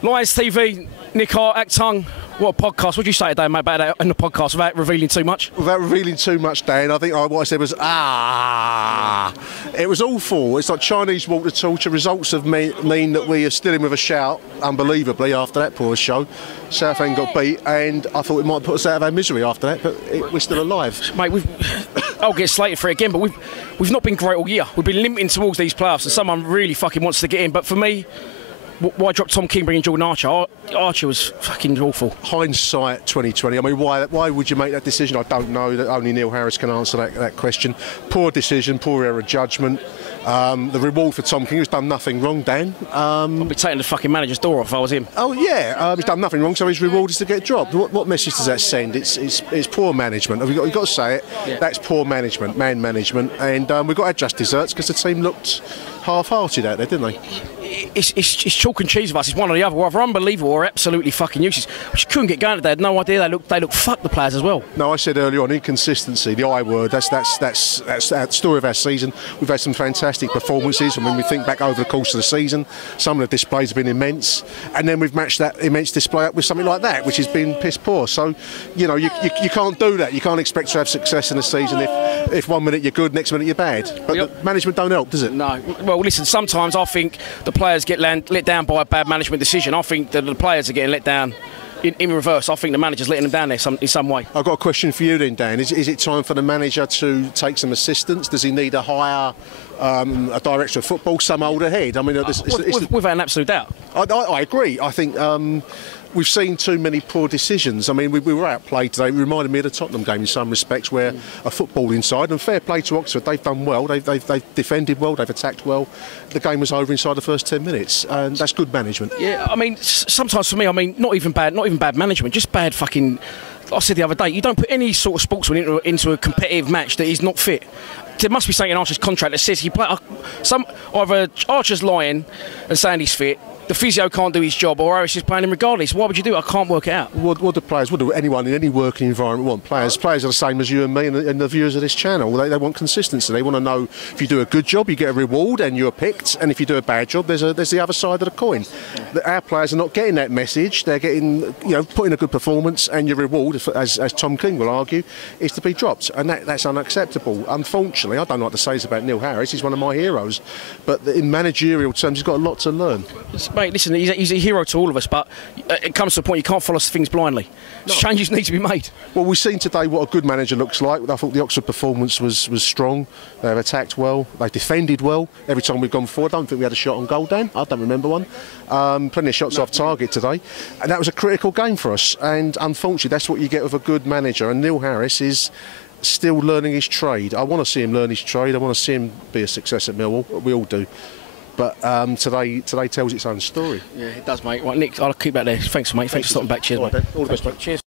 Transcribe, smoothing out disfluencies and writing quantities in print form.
Lions TV, Nick Hart, Act Tongue. What a podcast. What do you say today, mate, about that in the podcast without revealing too much? Without revealing too much, Dan, I think what I said was, It was awful. It's like Chinese water torture. Results have mean that we are still in with a shout, unbelievably, after that poor show. Southend got beat, and I thought it might put us out of our misery after that, but we're still alive. Mate, I'll get slated for it again, but we've not been great all year. We've been limping towards these playoffs, and someone really fucking wants to get in. But for me, why drop Tom King, bringing Jordan Archer? Archer was fucking awful. Hindsight 2020. I mean, why would you make that decision? I don't know. That only Neil Harris can answer that question. Poor decision, poor error of judgment. The reward for Tom King, who's done nothing wrong, Dan. I'd be taking the fucking manager's door off if I was him. Oh yeah, he's done nothing wrong, so his reward is to get dropped. What message does that send? It's poor management. You've got to say it. Yeah. That's poor management, man management, and we've got to adjust desserts because the team looked half-hearted out there, didn't they? It's chalk and cheese of us. It's one or the other. We're either unbelievable or absolutely fucking useless. We just couldn't get going. They had no idea. They look fuck the players as well. No, I said earlier on, inconsistency, the I word. That's the story of our season. We've had some fantastic performances, and when we think back over the course of the season, some of the displays have been immense, and then we've matched that immense display up with something like that, which has been piss poor. So, you can't do that. You can't expect to have success in the season if 1 minute you're good, next minute you're bad. But the management don't help, does it? No. Well, listen, sometimes I think the players get let down by a bad management decision. I think that the players are getting let down in reverse. I think the manager's letting them down there in some way. I've got a question for you then, Dan. Is it time for the manager to take some assistance? Does he need to hire a director of football, some older head? I mean, without an absolute doubt. I agree. I think we've seen too many poor decisions. I mean, we were outplayed today. It reminded me of the Tottenham game in some respects, where a footballing side, and fair play to Oxford, they've done well. They've defended well. They've attacked well. The game was over inside the first 10 minutes, and that's good management. Yeah, I mean, sometimes for me, not even bad management, just bad fucking. I said the other day, you don't put any sort of sportsman into a competitive match that he's not fit. There must be something in Archer's contract that says he play. Either Archer's lying and saying he's fit, the physio can't do his job, or Harris is playing him regardless. Why would you do it? I can't work it out. What do players, what do anyone in any working environment want? Players are the same as you and me and the viewers of this channel. They want consistency. They want to know if you do a good job, you get a reward and you're picked, and if you do a bad job, there's the other side of the coin. Our players are not getting that message. They're getting, put in a good performance, and your reward, as Tom King will argue, is to be dropped, and that's unacceptable. Unfortunately, I don't like to say this about Neil Harris. He's one of my heroes, but in managerial terms, he's got a lot to learn. Mate, listen, he's a hero to all of us, but it comes to a point you can't follow things blindly. No. Changes need to be made. Well, we've seen today what a good manager looks like. I thought the Oxford performance was strong. They've attacked well. They defended well. Every time we've gone forward, I don't think we had a shot on goal, Dan. I don't remember one. Plenty of shots off target today. And that was a critical game for us. And unfortunately, that's what you get with a good manager. And Neil Harris is still learning his trade. I want to see him learn his trade. I want to see him be a success at Millwall. We all do. But today tells its own story. Yeah, it does, mate. Right, Nick, I'll keep that there. Thanks, mate. Thanks for stopping back. Cheers, mate. All the best, mate. Cheers.